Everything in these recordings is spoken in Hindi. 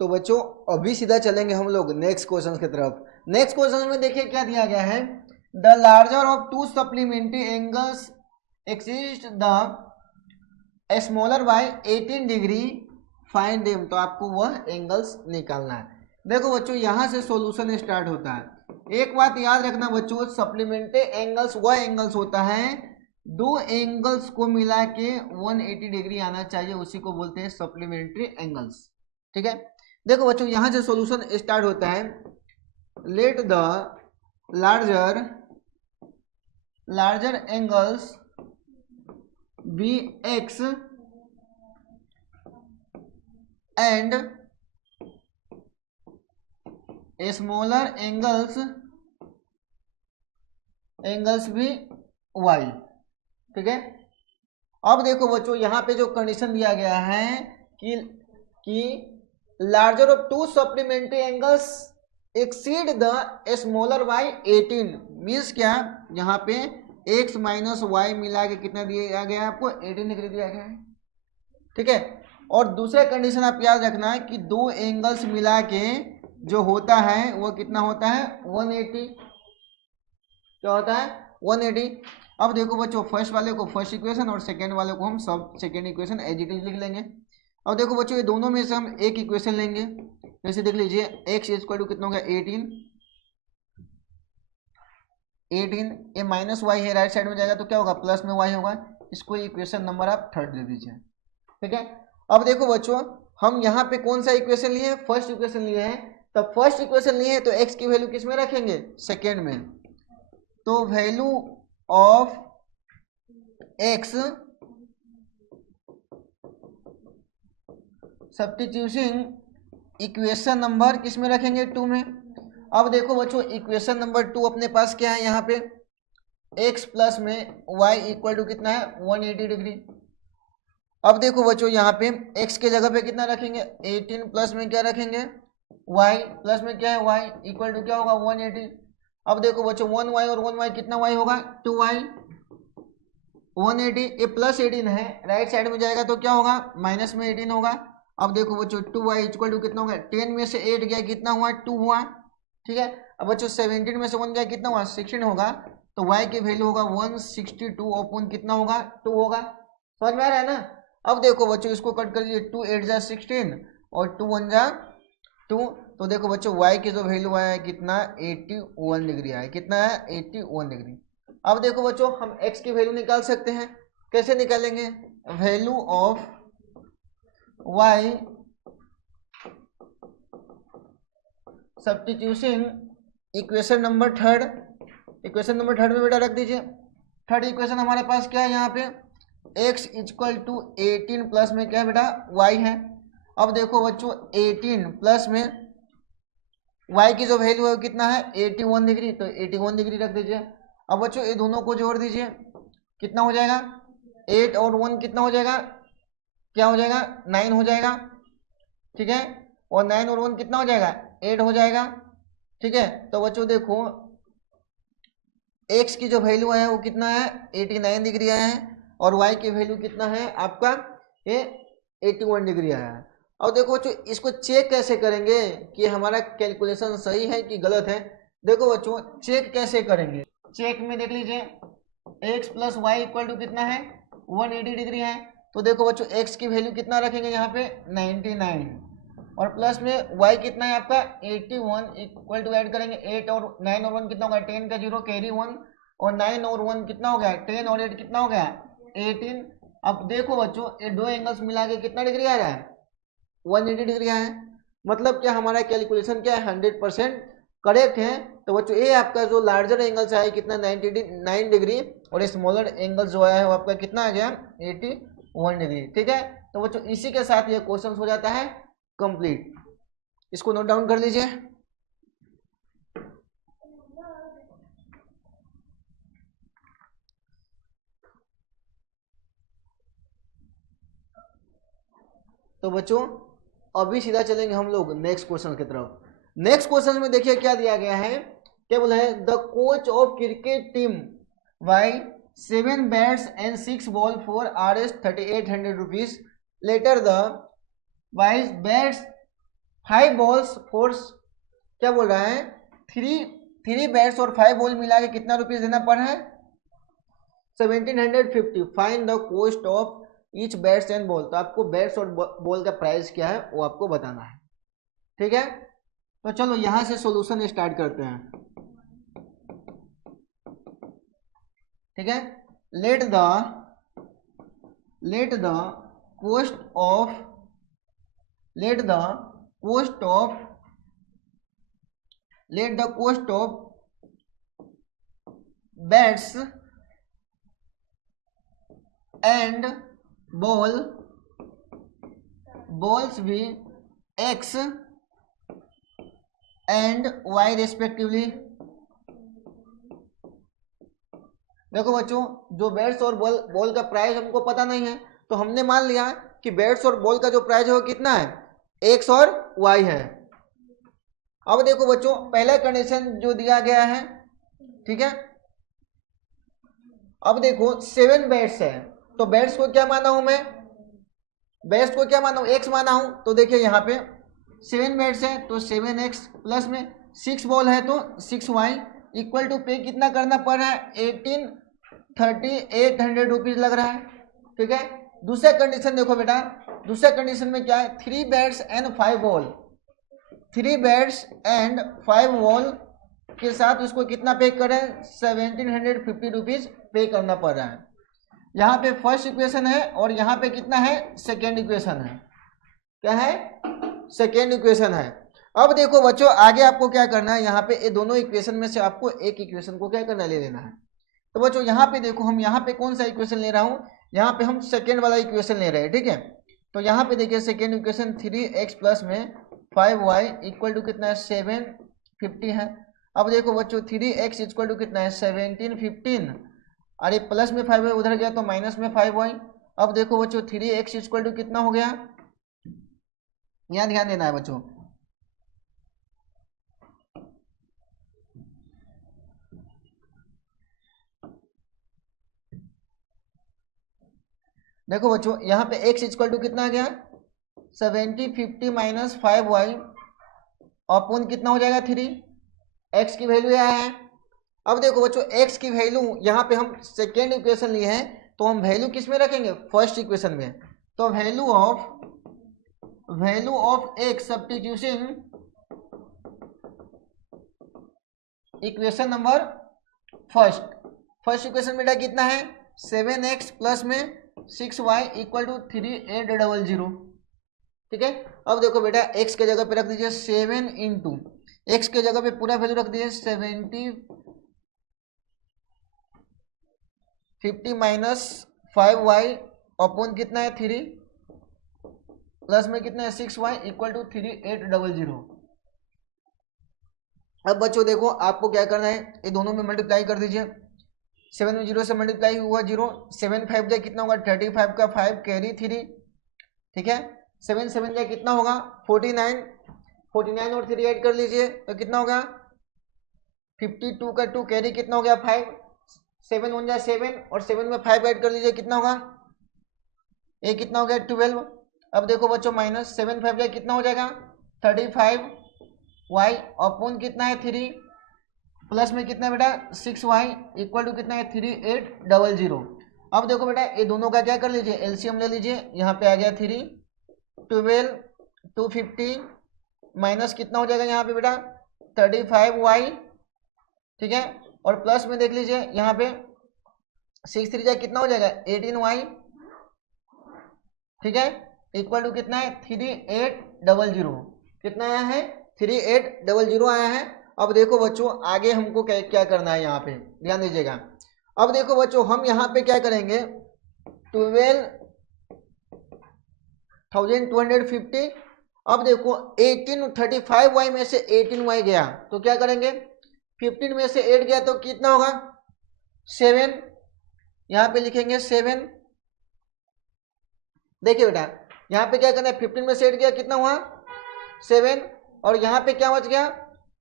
तो बच्चों अभी सीधा चलेंगे हम लोग नेक्स्ट क्वेश्चन की तरफ। नेक्स्ट क्वेश्चन में देखिए क्या दिया गया है, the larger of to supplementary angles exist the smaller by 18 degree find them. तो आपको वह एंगल्स निकालना है। देखो बच्चों यहाँ से सॉल्यूशन स्टार्ट होता है। एक बात याद रखना बच्चों, सप्लीमेंट्री एंगल्स वह एंगल्स होता है दो एंगल्स को मिला के 180 डिग्री आना चाहिए, उसी को बोलते हैं सप्लीमेंट्री एंगल्स। ठीक है, देखो बच्चों यहां से सॉल्यूशन स्टार्ट होता है। Let the larger angles be x and smaller angles be y. ठीक है, अब देखो बच्चों यहाँ पे जो कंडीशन दिया गया है कि larger of to supplementary angles exceed the smaller by 18 means क्या, यहाँ पे x माइनस वाई मिला के कितना दिया गया है आपको, 18 डिग्री दिया गया है। ठीक है, और दूसरा कंडीशन आप याद रखना है कि दो एंगल्स मिला के जो होता है वो कितना होता है 180। क्या होता है 180। अब देखो बच्चों फर्स्ट वाले को फर्स्ट इक्वेशन और सेकेंड वाले को हम सब second equation as it is लिख लेंगे। अब देखो बच्चों ये दोनों में से हम एक इक्वेशन लेंगे। जैसे देख लीजिए x इक्वल टू कितना होगा 18, ये माइनस वाई है, राइट साइड में जाएगा तो क्या होगा प्लस में वाई होगा। इसको इक्वेशन नंबर आप 3 दे दीजिए। ठीक है, अब देखो बच्चों हम यहाँ पे कौन सा इक्वेशन लिए हैं, फर्स्ट इक्वेशन लिए हैं। तो फर्स्ट इक्वेशन लिए हैं तो x की वैल्यू किस में रखेंगे, सेकेंड में। तो value of x substituting equation number किस में रखेंगे 2 में। अब देखो बच्चों इक्वेशन नंबर 2 अपने पास क्या है, यहाँ पे x प्लस में y इक्वल टू कितना है 180 डिग्री। अब देखो बच्चों यहाँ पे x के जगह पे कितना रखेंगे 18 प्लस में क्या रखेंगे y प्लस में क्या है y इक्वल टू क्या होगा 180। अब देखो बच्चों 1y और 1y कितना y होगा 2y, 180 ये प्लस 18 है, राइट साइड में जाएगा तो क्या होगा माइनस में 18 होगा। अब देखो बच्चों 2y इक्वल टू कितना होगा, 10 में से 8 गया कितना हुआ 2 हुआ। ठीक है, अब बच्चों 17 में से 1 गया कितना हुआ 16 होगा। तो y की वैल्यू होगा 162 अपॉन कितना होगा 2 होगा। समझ में आ रहा है ना। अब देखो बच्चों इसको कट कर लीजिए, 2 8 जा 16 और 2 1 जा 2। तो देखो बच्चों y की जो वैल्यू आया है कितना 81 डिग्री आया, कितना है 81 डिग्री। अब देखो बच्चों हम x की वैल्यू निकाल सकते हैं, कैसे निकालेंगे, value of y substitution equation number 3, equation number 3 में बेटा रख दीजिए। थर्ड इक्वेशन हमारे पास क्या है, यहाँ पे x इक्वल टू 18 प्लस में क्या है बेटा y है। अब देखो बच्चों 18 प्लस में y की जो वैल्यू है कितना है 81 डिग्री, तो 81 डिग्री रख दीजिए। अब बच्चों ये दोनों को जोड़ दीजिए, कितना हो जाएगा 8 और 1 कितना हो जाएगा, क्या हो जाएगा 9 हो जाएगा। ठीक है, और 9 और 1 कितना हो जाएगा 8 हो जाएगा। ठीक है, तो बच्चों देखो x की जो वैल्यू है वो कितना है 89 डिग्री आया है और y की वैल्यू कितना है आपका ये 81 डिग्री आया है। अब देखो बच्चों इसको चेक कैसे करेंगे कि हमारा कैलकुलेशन सही है कि गलत है। देखो बच्चों चेक कैसे करेंगे, चेक में देख लीजिए x plus y equal to कितना है 180 डिग्री है। तो देखो बच्चों x की वैल्यू कितना रखेंगे यहाँ पे 99 और प्लस में y कितना है आपका 81 इक्वल टू ऐड करेंगे 8 और 9 और 1 कितना होगा 10 का 0 कैरी 1 और 9 और 1 कितना हो गया 10 और 8 कितना हो गया 18। अब देखो बच्चों ये दो एंगल्स मिला के कितना डिग्री आ रहा है 180 डिग्री आया है। मतलब क्या हमारा कैलकुलेशन क्या है 100% करेक्ट है। तो बच्चों ये आपका जो लार्जर एंगल्स आया कितना 99 डिग्री और स्मॉलर एंगल जो आया है वो आपका कितना आ गया 81 डिग्री। ठीक है, तो बच्चों इसी के साथ ये क्वेश्चन हो जाता है कंप्लीट। इसको नोट डाउन कर लीजिए। तो बच्चों अभी सीधा चलेंगे हम लोग नेक्स्ट क्वेश्चन की तरफ। नेक्स्ट क्वेश्चन में देखिए क्या दिया गया है, क्या बोला है, the coach of cricket team buy 7 bats and 6 ball for Rs 3800 rupees later the wise bats 5 balls force क्या बोल रहा है, थ्री बैट्स और 5 बॉल मिला के कितना रुपीज देना पड़ रहा है, 1750। Find the cost of each bats and ball. तो आपको बैट्स और बॉल का प्राइस क्या है वो आपको बताना है, ठीक है। तो चलो यहां से सॉल्यूशन स्टार्ट करते हैं, ठीक है। Let the cost of let the cost of bats and balls be x and y respectively। देखो बच्चों, जो बैट्स और बॉल का प्राइस हमको पता नहीं है, तो हमने मान लिया कि बैट्स और बॉल का जो प्राइस है वो कितना है, एक्स और वाई है। अब देखो बच्चों, पहला कंडीशन जो दिया गया है, ठीक है। अब देखो 7 बैट्स है, तो बैट्स को क्या माना हूं मैं, बैट्स को क्या माना हूं, एक्स माना हूं। तो देखिए यहाँ पे 7 बैट्स है तो 7x प्लस में 6 बॉल है तो 6y इक्वल टू पे कितना करना पड़ रहा है, 18,800 रुपीज लग रहा है, ठीक है। दूसरा कंडीशन देखो बेटा, दूसरा कंडीशन में क्या है, 3 bats and 5 ball, 3 bats and 5 ball के साथ उसको कितना पे करें, 1750 रुपीज पे करना पड़ रहा है। यहाँ पे फर्स्ट इक्वेशन है और यहाँ पे कितना है, सेकेंड इक्वेशन है, क्या है, सेकेंड इक्वेशन है। अब देखो बच्चों, आगे आपको क्या करना है, यहाँ पे ये दोनों इक्वेशन में से आपको एक इक्वेशन को क्या करना है, ले लेना है। तो बच्चों यहाँ पे देखो, हम यहाँ पे कौन सा इक्वेशन ले रहा हूँ, यहाँ पे हम सेकेंड वाला इक्वेशन ले रहे हैं, ठीक है। तो यहाँ पे देखिए सेकेंड इक्वेशन 3x प्लस में 5y इक्वल टू कितना है, 750 है। अब देखो बच्चों 3x इक्वल टू कितना है, 1715, अरे प्लस में 5y उधर गया तो माइनस में 5y। अब देखो बच्चों 3x इक्वल टू कितना हो गया, यहाँ ध्यान देना है बच्चों, देखो बच्चों यहाँ पे x इक्वल टू कितना आ गया, 7050 माइनस 5y अपॉन कितना हो जाएगा 3, x की वैल्यू यहाँ है। अब देखो बच्चों x की वैल्यू यहाँ पे हम सेकेंड इक्वेशन लिए हैं, तो हम वैल्यू किस में रखेंगे, फर्स्ट इक्वेशन में। तो value of x substitution equation number first equation बेटा कितना है, 7x प्लस में 6y इक्वल टू 3800, ठीक है। अब देखो बेटा x के जगह पे रख दीजिए 7 इंटू एक्स के जगह पे पूरा वैल्यू रख दीजिए 50 माइनस 5y अपॉन कितना है 3 प्लस में कितना है 6y इक्वल टू 3800। अब बच्चों देखो आपको क्या करना है, ये दोनों में मल्टीप्लाई कर दीजिए, 7 में 0 से मल्टीप्लाई हुआ 0, 7 5 जाए कितना होगा 35 का 5 कैरी 3, ठीक है। 7 7 जाए कितना होगा 49, 49 और 3 ऐड कर लीजिए तो कितना होगा 52 का 2 कैरी कितना हो गया 5, 7 1 जाए 7 और 7 में 5 ऐड कर लीजिए कितना होगा, ये कितना हो गया 12। अब देखो बच्चों माइनस 7 5 जाए कितना हो जाएगा 35 y अपॉन कितना है 3 प्लस में कितना बेटा 6y इक्वल टू कितना है 3800। अब देखो बेटा ये दोनों का क्या कर लीजिए, एलसीएम ले लीजिए, यहाँ पे आ गया 3 12 250 माइनस कितना हो जाएगा यहाँ पे बेटा 35y, ठीक है। और प्लस में देख लीजिए यहाँ पे 6 3 जाए कितना हो जाएगा 18y, ठीक है, इक्वल टू कितना है 3800, कितना आया है 3800 आया है। अब देखो बच्चों आगे हमको क्या करना है, यहाँ पे ध्यान दीजिएगा। अब देखो बच्चों हम यहाँ पे क्या करेंगे 12,250। अब देखो 35y में से 18y गया तो क्या करेंगे, 15 में से 8 गया तो कितना होगा 7, यहाँ पे लिखेंगे 7। देखिए बेटा यहाँ पे क्या करना है, 15 में से 8 गया कितना हुआ 7, और यहाँ पे क्या बच गया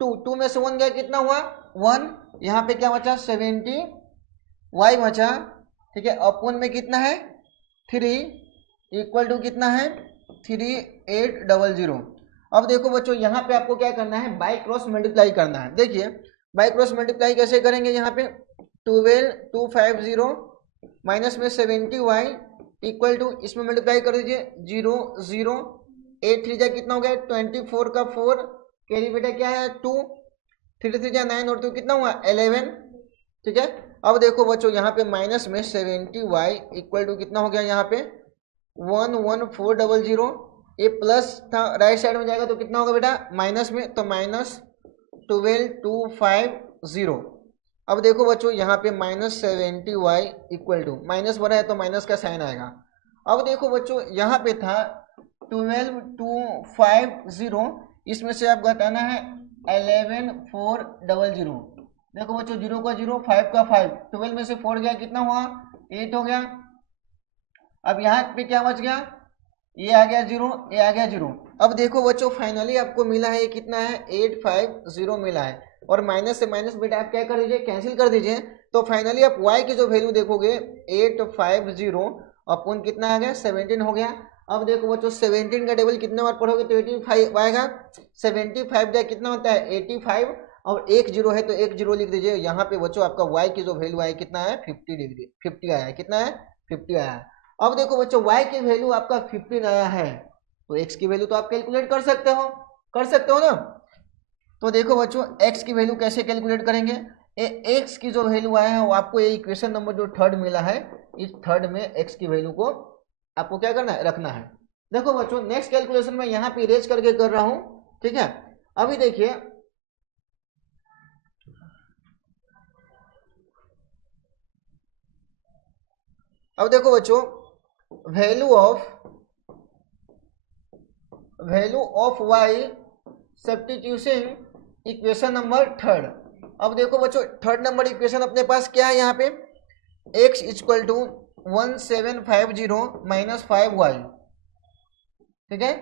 2 में से 1 गया कितना हुआ 1, यहाँ पे क्या बचा 70y बचा, ठीक है। अपॉन में कितना है 3 इक्वल टू कितना है 3800। अब देखो बच्चों यहाँ पे आपको क्या करना है, बाई क्रॉस मल्टीप्लाई करना है। देखिए बाई क्रॉस मल्टीप्लाई कैसे करेंगे, यहाँ पे 12250 माइनस में 70y इक्वल टू, इसमें मल्टीप्लाई कर दीजिए 0 0 8 3 जा कितना हो गया 24 का 4, कैरी बेटा क्या है 2, 3 3 जा 9 और 2 कितना हुआ 11, ठीक है। अब देखो बच्चों यहाँ पे माइनस में 70y इक्वल टू कितना हो गया यहाँ पे 11400, ये प्लस था राइट साइड में जाएगा तो कितना होगा बेटा माइनस में, तो माइनस 12250। अब देखो बच्चों यहाँ पे minus 70y equal to, minus बना है तो माइनस का साइन आएगा। अब देखो बच्चों यहाँ पे था 12250, इसमें से आप घटाना है 11400। देखो बच्चों 0 का 0, 5 का 5, 12 में से 4 गया कितना हुआ 8 हो गया। अब यहाँ पे क्या बच गया, ये आ गया 0, ये आ गया 0। अब देखो बच्चों फाइनली आपको मिला है, ये कितना है 850 मिला है, और माइनस से माइनस बेटा आप क्या कर दीजिए कैंसिल कर दीजिए, तो फाइनली आप y की जो वैल्यू देखोगे 850 अपन कितना आ गया 17 हो गया। अब देखो बच्चों 17 का टेबल कितने बार पढ़ोगे तो 85 आएगा, 75 जा कितना होता है 85, और एक जीरो है तो एक जीरो लिख दीजिए। यहाँ पे बच्चों आपका y की जो वैल्यू आया कितना है 50 डिग्री, 50 आया है, कितना है 50 आया है। अब देखो बच्चों y की वैल्यू आपका 15 आया है, तो x की वैल्यू तो आप कैलकुलेट कर सकते हो ना। तो देखो बच्चों x की वैल्यू कैसे कैलकुलेट करेंगे, x की जो वैल्यू आया है वो आपको ये इक्वेशन नंबर जो थर्ड मिला है, इस थर्ड में x की वैल्यू को आपको क्या करना है रखना है। देखो बच्चों नेक्स्ट कैलकुलेशन में यहाँ पे इरेज करके कर रहा हूँ, ठीक है। अभी देखिए अब देखो बच्चों value of y substitution equation number third. अब देखो बच्चों थर्ड नंबर इक्वेशन अपने पास क्या है, यहाँ पे x equal to 1750 minus 5y, ठीक है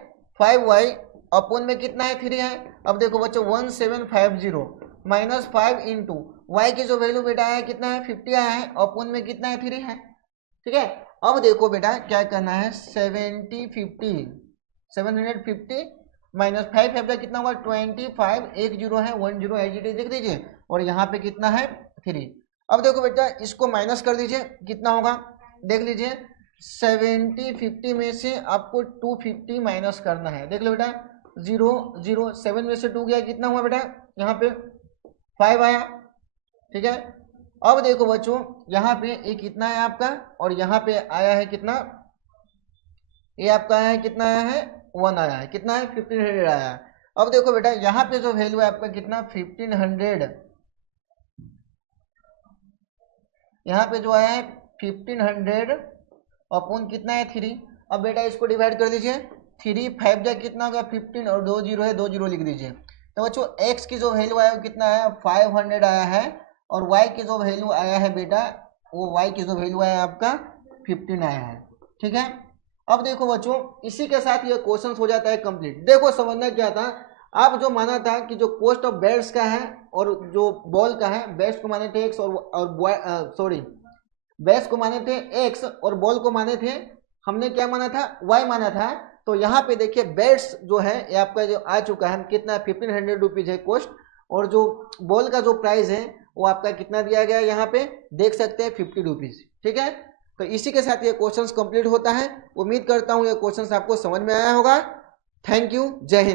5y अपन में कितना है 3 है। अब देखो बच्चों 1750 माइनस 5 इंटू वाई की जो वैल्यू बेटा है कितना है 50 आया है, अपन में कितना है 3 है, ठीक है। अब देखो बेटा क्या करना है 750 माइनस 5 है कितना होगा 25, एक जीरो है 10 एच लिख दीजिए, और यहाँ पे कितना है 3। अब देखो बेटा इसको माइनस कर दीजिए कितना होगा, देख लीजिए 70-50 में से आपको 250 माइनस करना है। देख लो बेटा 0 0 7 में से 2 गया कितना हुआ बेटा यहाँ पे 5 आया, ठीक है। अब देखो बच्चों यहाँ पे ये कितना है आपका, और यहाँ पे आया है कितना, ये आपका आया है कितना आया है 1 आया है, कितना है 1500 आया है। अब देखो बेटा यहाँ पे जो वैल्यू है आपका कितना 1500, यहाँ पे जो आया है 1500 अपॉन कितना है 3। अब बेटा इसको डिवाइड कर दीजिए, 3 5 जा कितना होगा 15, और 2 जीरो है 2 जीरो लिख दीजिए। तो बच्चों x की जो वैल्यू आया वो कितना है 500 आया है, और y की जो वैल्यू आया है बेटा वो y की जो वैल्यू आया है आपका 15 आया है, ठीक है। अब देखो बच्चों इसी के साथ ये क्वेश्चन हो जाता है कंप्लीट। देखो समझना क्या था, आप जो माना था कि जो कॉस्ट ऑफ बैट्स का है और जो बॉल का है, बैट्स को माने थे x और बैट्स को माने थे x और बॉल को माने थे, हमने क्या माना था y माना था। तो यहाँ पे देखिए बैट्स जो है ये आपका जो आ चुका है कितना 1500 रुपीज है कॉस्ट, और जो बॉल का जो प्राइस है वो आपका कितना दिया गया यहाँ पे देख सकते हैं 50 रुपीज, ठीक है। तो इसी के साथ ये क्वेश्चंस कंप्लीट होता है। उम्मीद करता हूँ ये क्वेश्चंस आपको समझ में आया होगा। थैंक यू, जय हिंद।